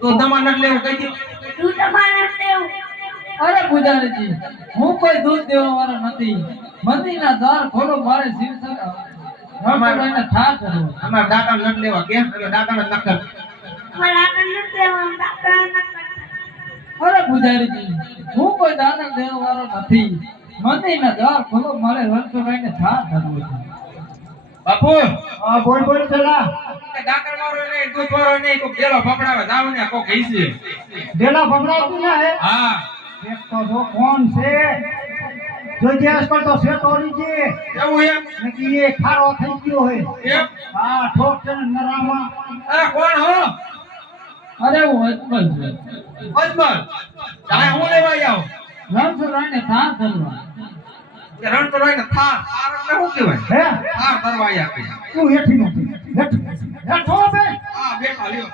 તો તમારે લેવું કઈ દો. તું તમારે લેવું. અરે પૂજારીજી હું કોઈ દૂધ દેવા વાળો નથી. મંદિરના દ્વાર ખોલો મારે શિવ રણછોડરાયને ઠાર કરવો. અમારા દાદા નથી લેવા કેમ અમે દાદાને નકર. મારા આગળ નથી લેવા દાદા નકર. અરે પૂજારીજી હું કોઈ દાનક દેવા વાળો નથી. મંદિરના દ્વાર ખોલો મારે રણછોડરાયને ઠાર કરવો છે. બાપુ હા બોલ બોલ પેલા દાકર વાળો ને દૂધ વાળો ને કોઈ બેલો પકડાવે જાવ ને કોક હઈસે. ડેલા ભમરાવતી ના હે હા એક તો જો કોણ છે જોજે આજકાલ તો સેટોરી છે એવું એમ નકી એ ખારો થઈ ગયો હે એમ હા ઠોક છે ને નરામાં આ કોણ હો અરે હું અજમલ છું. અજમલ તાય હું લેવા આવ રણછોડરાયને ઠાર કરવા. કે રણછોડરાય ને થાર થાર એટલે શું કહેવાય હે થાર કરવા આયા કે તું હેઠી નો હેઠો બે હા બેઠા લ્યો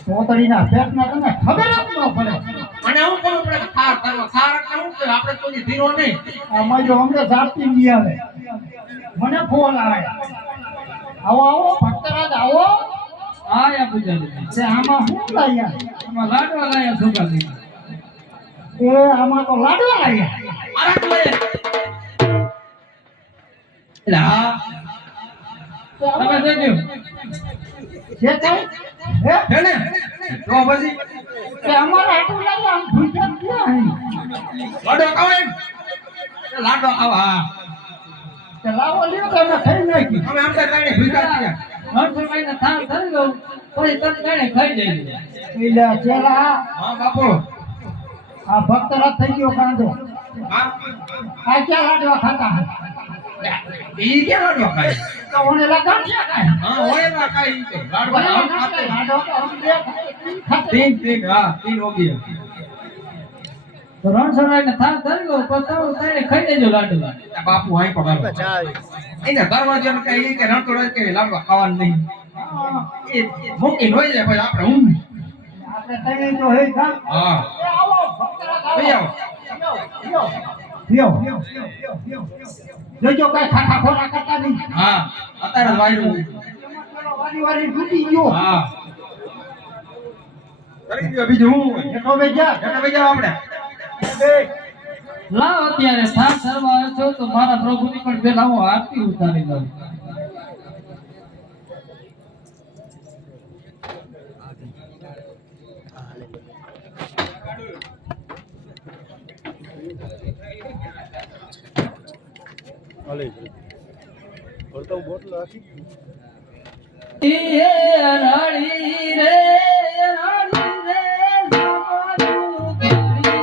સોતરીના પેટના તને ખબર જ ન પડે મને હું કહું પડે થાર કરવા થાર એટલે શું કહેવાય આપણે કોઈ ધીરો નહીં આ માજો અમને જાપતી નહીં આવે મને ફોન આવે આવો આવો ભક્તરાજ આવો આયા પૂજારીજી તે આમાં શું લાયા આમાં લાડવા લાયા છોકરાને. એ આમાં તો લાડવા લાયા મારા તો લે લા તમે જોજો છે કઈ હે હે ને તો પછી કે અમારા આટલું લાયા આમ ભૂખ્યા ક્યાં હે લાડો ખાવ એમ લાડો ખાવ હા તે લાવો લ્યો તો અમે ખાઈ નાખી અમે આમ તો રાણી ભૂખા છીએ રણછોડરાયને ઠાર કરી દઉં પછી તને કાંઈ ખાઈ જાય. એટલે ચેલા હા બાપુ આ ભક્તરાજ થઈ ગયો કાંદો હા આ ક્યાં લાડવા ખાતા હે ઈ કે લાડો ખાય તો ઓને લગાડ્યા કાંઈ હા હોય ના ખાય ઈ તો લાડો આમ ખાતે લાડવા તો હમ બે ખાતે તીન તીન હા તીન ઓગી તો રણછોડરાયને ઠાર કરી દઉં પછી તમે કાંઈ ખાઈ લેજો લાડવા. બાપુ આઈ પડાવો એને દરવાજાને કહી કે રણછોડરાય કે લાડો ખાવાનું નહીં એ મૂકી હોય જાય પછી આપણે હું આપણે તને તો હે કા હા એ આવો ભક્તરાજ ભાઈ આવો આવો લ્યો જોજો કઈ ખાખા ખોરા કરતા નહીં હા અત્યારે વાયરું વારી વારી તૂટી ગયો હા કરી દો બીજું હું એનો બે જા એટલે ભાઈ જાવ આપણે લાવ અત્યારે ઠાર કરવા આવ્યો છો તો મારા પ્રભુની પણ પેલા હું આરતી ઉતારી લઉં. એ રાણી રે રાણી રે સમારું ઘડી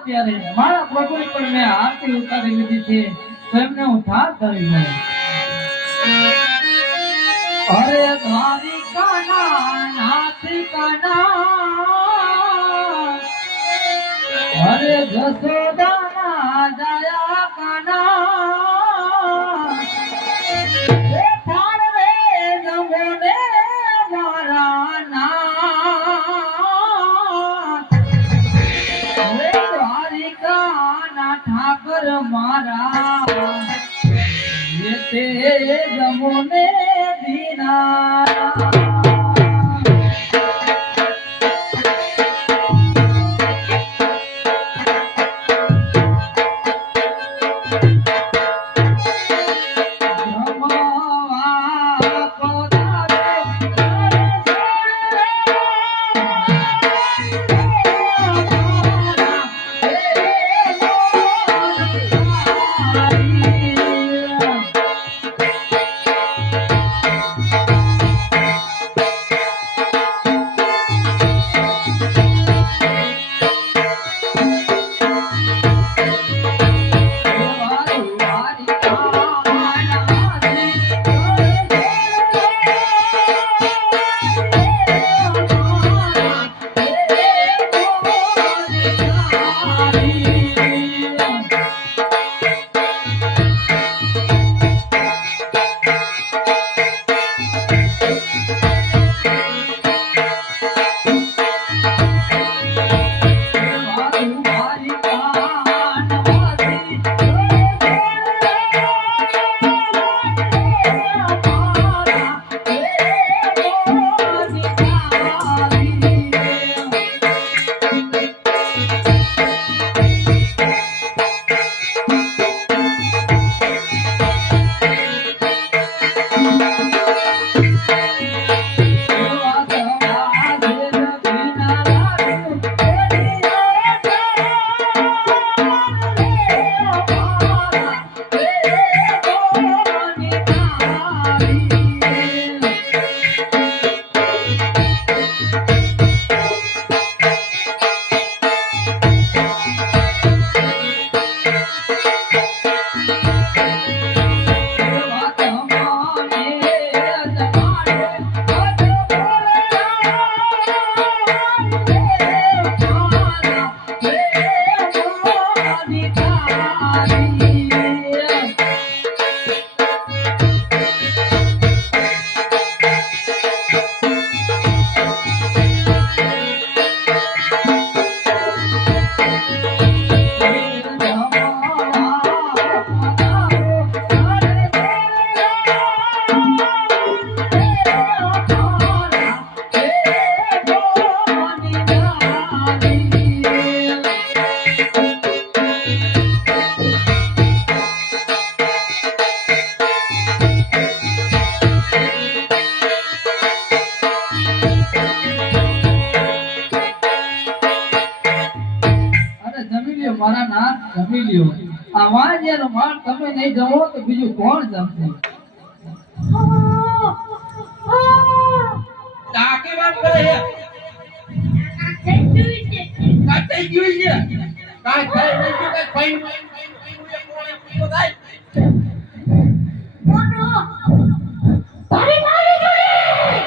અત્યારે મારા પ્રભુની પણ મેં આરતી ઉતારી લીધી છે તો એમને હું ઠાર કરી લઉં અરે દ્વારિકાના નાથ કાના અરે જસોદાના જયા કાના એ થાળવે નમોને મારા નાથ હે દ્વારિકાના ઠાકર મારા એ તે નમોને દીના મારા નાથ જમી લ્યો આ વાજ્યાનો માળ તમે નહીં જમો તો બીજું કોણ જમશે તાકે વાત કરે છે કાટઈ ગયું છે કાઈ થાય નહીં કે કાઈ ફાઈન તો થાય મોનો તારી મારી જોડી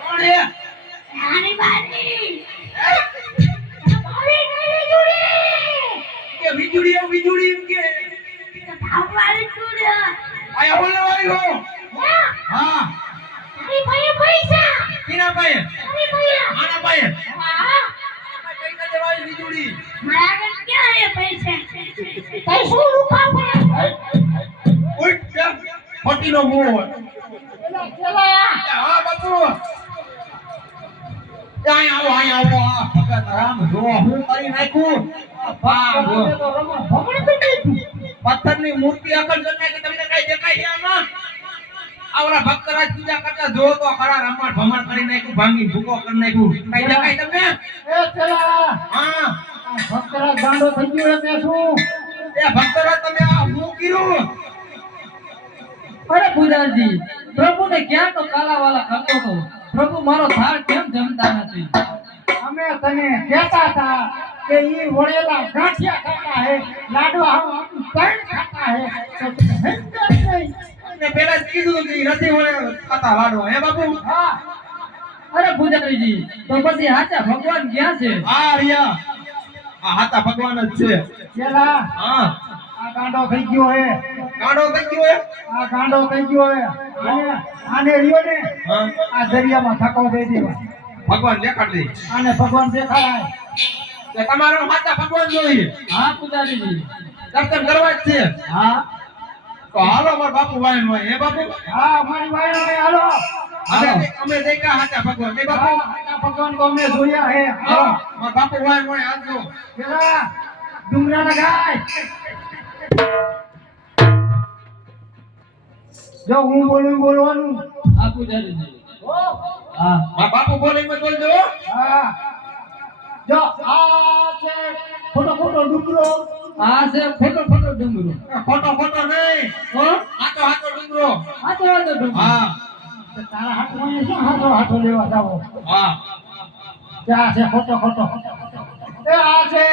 કોણ છે તારી મારી તારી મારી જોડી કે વીજળી કે તારી જોડી આયા બોલે વાળી હો હા તારી ભાઈ પૈસા કિના ભાઈ તારી ભાઈ આના ભાઈ વાહ પૈસા દેવાય વીજળી મારા ઘર ક્યાં હે પૈસા કઈ શું રૂપા પડે ઓય કેમ ફટીનો મોહ ચલા હા બાપુ આય આવો આ ભગત રામ જો હું કરી નાખ્યું બાપ પથ્થરની મૂર્તિ આગળ જતા કે તમને કઈ દેખાય છે આમાં આવરા ભક્તરાજ પૂજા કરતા જો તો ખરા રમણ ભમણ કરી નાખ્યું ભાંગી ભૂકો કરી નાખ્યું કઈ દેખાય તમને એ ચલા હા ભક્તરા ગાંડો થઈ ગયો મે શું એ ભક્તરાજ તમે આ હું કર્યું અરે પૂજાજી પ્રભુને ક્યાં તો કાલાવાલા કરતો હતો પ્રભુ મારો થાળ કેમ જમતા નથી અમે તને કહેતા હતા કે ઈ વળેલા ગાંઠિયા ખાતા હે લાડવા हम पैन खाता है तो तुम्हें हिंदू नहीं મેં પહેલા જ કીધું કે ઈ નથી વળે ખાતા લાડવા હે બાપુ हाँ અરે પૂજારીજી તો પછી હાચા ભગવાન ક્યાં છે આ રહ્યા આ હાતા ભગવાન જ છે चला હા આ ગાંડો થઈ ગયો હે કાઢો થઈ ગયો હે આ ગાંડો થઈ ગયો હે આને રહ્યો ને હા આ દરિયામાં ધક્કો દઈ દેવા ભગવાન દેખાડ દે આને ભગવાન દેખાય કે તમારો હાતા ભગવાન જોઈએ હા પૂજારીજી દર્શન કરવા જ છે હા તો હાલો મારા બાપુ વાયન હોય હે બાપુ હા અમારી વાયણ હે હાલો અમે દેખા હાતા ભગવાન હે બાપુ આ ભગવાન को हमने જોયા હે હા મારા બાપુ વાયન હોય આજનો પેલા ડુંગરા ના ગાય જો હું બોલું બોલવાનું હા પૂજારીજી હા મારા બાપુ બોલે મેં બોલજો હા જો આ છે ખોટો ખોટો ડુંગરો આ છે ફોટો ફોટો ડુંગરો ખોટો ખોટો નહીં હો હાથો હાથો ડુંગરો હાચો હાચો ડુંગરો હા તો તારા હાથમાં શું હાથો હાથો લેવા જાવો હા ત્યાં છે ખોટો ખોટો એ આ છે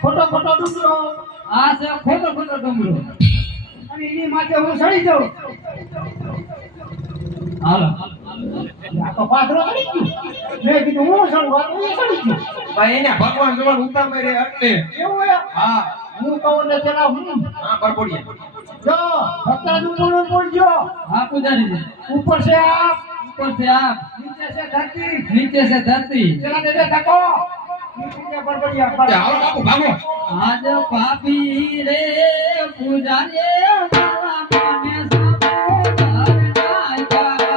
ખોટો ખોટો ડુંગરો આ છે ફોટો ફોટો ડુંગરો અને એની માથે હું ચડી જાઉં હાલો આ તો પાથરો ચડી ગયો મેં કીધું હું ચડવાનું એ ચડી ગયો ભાઈ એને ભગવાન જોવાનું ઉતાર મેરે એટલે એવું હે હા હું કહું ને ચલા હું હા બરબોડિયા જો ભક્તાનું બોલું બોલજો હા પૂજારીજી ऊपर से आप ऊपर से आप नीचे से धरती नीचे से धरती चला दे दे धक्को नीचे बड़बड़िया कर હાલો બાપુ ભાગો आज पापी रे पूजारी माला माने सबो घर ना जाए